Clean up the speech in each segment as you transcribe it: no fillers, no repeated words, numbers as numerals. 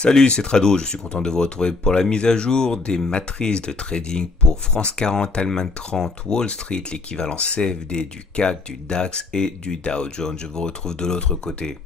Salut, c'est Trado, je suis content de vous retrouver pour la mise à jour des matrices de trading pour France 40, Allemagne 30, Wall Street, l'équivalent CFD du CAC, du DAX et du Dow Jones. Je vous retrouve de l'autre côté.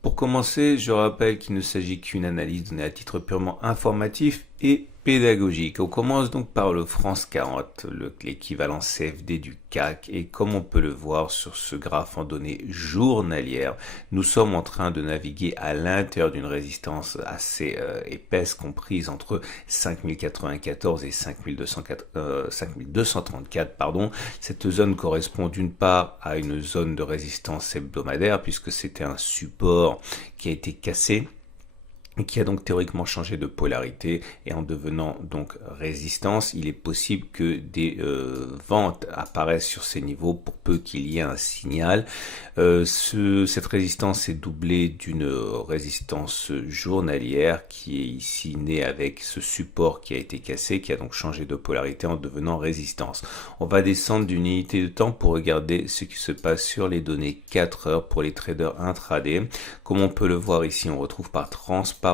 Pour commencer, je rappelle qu'il ne s'agit qu'une analyse donnée à titre purement informatif et pédagogique. On commence donc par le France 40, l'équivalent CFD du CAC, et comme on peut le voir sur ce graphe en données journalières, nous sommes en train de naviguer à l'intérieur d'une résistance assez épaisse comprise entre 5094 et 5234, pardon. Cette zone correspond d'une part à une zone de résistance hebdomadaire puisque c'était un support qui a été cassé, qui a donc théoriquement changé de polarité, et en devenant donc résistance, il est possible que des ventes apparaissent sur ces niveaux pour peu qu'il y ait un signal. Cette résistance est doublée d'une résistance journalière qui est ici née avec ce support qui a été cassé, qui a donc changé de polarité en devenant résistance. On va descendre d'une unité de temps pour regarder ce qui se passe sur les données 4 heures pour les traders intraday. Comme on peut le voir ici, on retrouve par transparence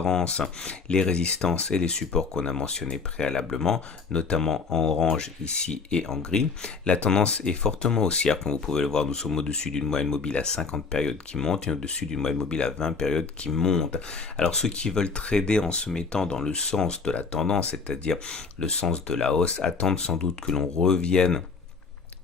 les résistances et les supports qu'on a mentionnés préalablement, notamment en orange ici et en gris. La tendance est fortement haussière, comme vous pouvez le voir. Nous sommes au-dessus d'une moyenne mobile à 50 périodes qui monte et au-dessus d'une moyenne mobile à 20 périodes qui monte. Alors ceux qui veulent trader en se mettant dans le sens de la tendance, c'est-à-dire le sens de la hausse, attendent sans doute que l'on revienne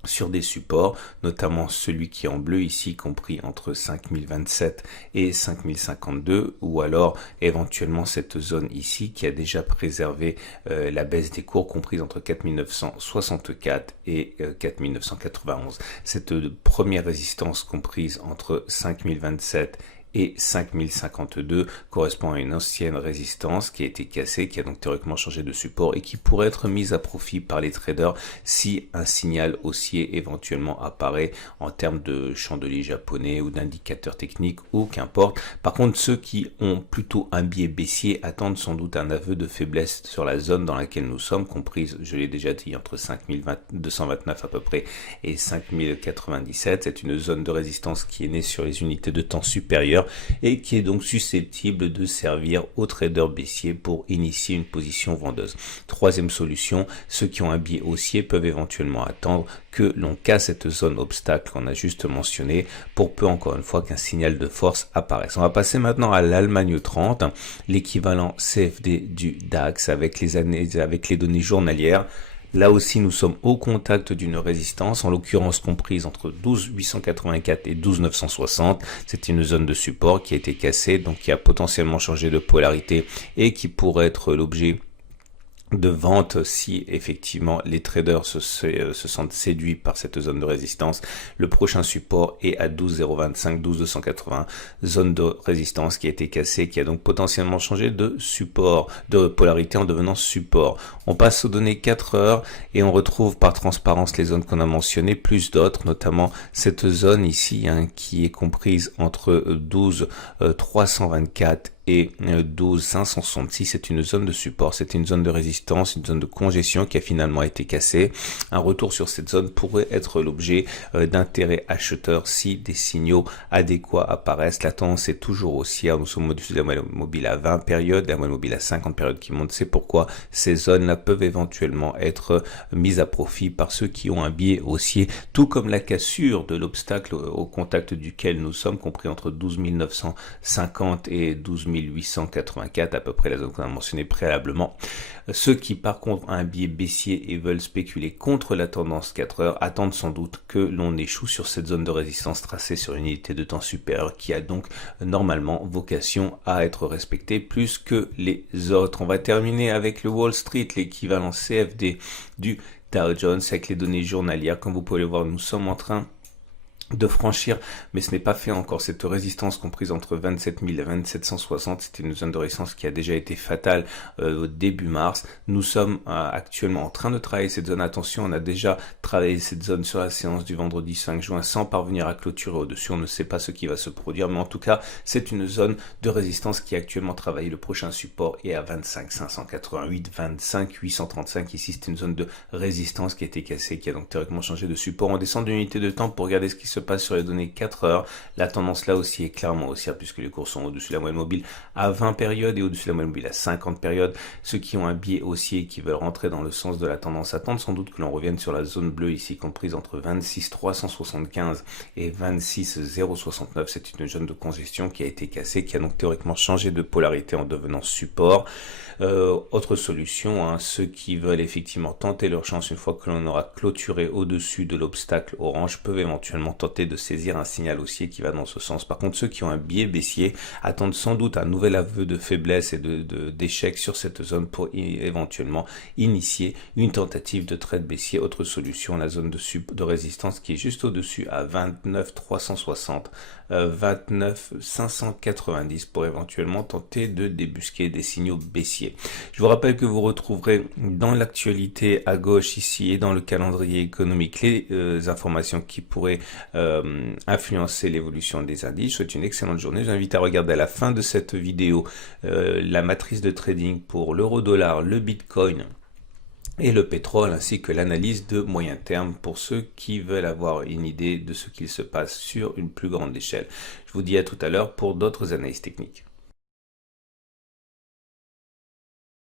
sur des supports, notamment celui qui est en bleu ici, compris entre 5027 et 5052, ou alors éventuellement cette zone ici qui a déjà préservé la baisse des cours comprise entre 4964 et 4991. Cette première résistance comprise entre 5027 et 5052 correspond à une ancienne résistance qui a été cassée, qui a donc théoriquement changé de support et qui pourrait être mise à profit par les traders si un signal haussier éventuellement apparaît en termes de chandelier japonais ou d'indicateurs techniques ou qu'importe. Par contre, ceux qui ont plutôt un biais baissier attendent sans doute un aveu de faiblesse sur la zone dans laquelle nous sommes, comprise, je l'ai déjà dit, entre 5229 à peu près et 5097. C'est une zone de résistance qui est née sur les unités de temps supérieures et qui est donc susceptible de servir aux traders baissiers pour initier une position vendeuse. Troisième solution, ceux qui ont un biais haussier peuvent éventuellement attendre que l'on casse cette zone obstacle qu'on a juste mentionnée pour peu encore une fois qu'un signal de force apparaisse. On va passer maintenant à l'Allemagne 30, l'équivalent CFD du DAX avec les données journalières. Là aussi, nous sommes au contact d'une résistance, en l'occurrence comprise entre 12 884 et 12 960. C'est une zone de support qui a été cassée, donc qui a potentiellement changé de polarité et qui pourrait être l'objet de vente si effectivement les traders se sentent séduits par cette zone de résistance. Le prochain support est à 12 025, 12 280, zone de résistance qui a été cassée, qui a donc potentiellement changé de support, de polarité en devenant support. On passe aux données 4 heures et on retrouve par transparence les zones qu'on a mentionnées, plus d'autres, notamment cette zone ici qui est comprise entre 12 324 et 12 566. C'est une zone de support, c'est une zone de résistance, une zone de congestion qui a finalement été cassée. Un retour sur cette zone pourrait être l'objet d'intérêt acheteur si des signaux adéquats apparaissent. La tendance est toujours haussière, nous sommes au-dessus de la moyenne mobile à 20 périodes, la moyenne mobile à 50 périodes qui monte. C'est pourquoi ces zones-là peuvent éventuellement être mises à profit par ceux qui ont un biais haussier, tout comme la cassure de l'obstacle au contact duquel nous sommes, compris entre 12 950 et 12 884, à peu près la zone qu'on a mentionnée préalablement. Ceux qui par contre ont un biais baissier et veulent spéculer contre la tendance 4 heures attendent sans doute que l'on échoue sur cette zone de résistance tracée sur une unité de temps supérieure qui a donc normalement vocation à être respectée plus que les autres. On va terminer avec le Wall Street, l'équivalent CFD du Dow Jones avec les données journalières. Comme vous pouvez le voir, nous sommes en train de franchir, mais ce n'est pas fait encore, cette résistance comprise entre 27 000 et 27 160. C'était une zone de résistance qui a déjà été fatale au début mars. Nous sommes actuellement en train de travailler cette zone. Attention, on a déjà travaillé cette zone sur la séance du vendredi 5 juin sans parvenir à clôturer au-dessus. On ne sait pas ce qui va se produire, mais en tout cas, c'est une zone de résistance qui est actuellement travaillée. Le prochain support est à 25 588, 25 835. Ici, c'est une zone de résistance qui a été cassée, qui a donc théoriquement changé de support. On descend d'une unité de temps pour regarder ce qui se passe sur les données 4 heures. La tendance là aussi est clairement haussière puisque les cours sont au-dessus de la moyenne mobile à 20 périodes et au-dessus de la moyenne mobile à 50 périodes. Ceux qui ont un biais haussier et qui veulent rentrer dans le sens de la tendance attendent sans doute que l'on revienne sur la zone bleue ici comprise entre 26 375 et 26 069. C'est une zone de congestion qui a été cassée, qui a donc théoriquement changé de polarité en devenant support. Autre solution, hein, ceux qui veulent effectivement tenter leur chance une fois que l'on aura clôturé au-dessus de l'obstacle orange peuvent éventuellement tenter de saisir un signal haussier qui va dans ce sens. Par contre, ceux qui ont un biais baissier attendent sans doute un nouvel aveu de faiblesse et d'échec sur cette zone pour éventuellement initier une tentative de trade baissier. Autre solution, la zone de résistance qui est juste au-dessus à 29 360, 29 590 pour éventuellement tenter de débusquer des signaux baissiers. Je vous rappelle que vous retrouverez dans l'actualité à gauche ici et dans le calendrier économique les informations qui pourraient influencer l'évolution des indices. Je vous souhaite une excellente journée. Je vous invite à regarder à la fin de cette vidéo la matrice de trading pour l'euro-dollar, le bitcoin et le pétrole, ainsi que l'analyse de moyen terme pour ceux qui veulent avoir une idée de ce qu'il se passe sur une plus grande échelle. Je vous dis à tout à l'heure pour d'autres analyses techniques.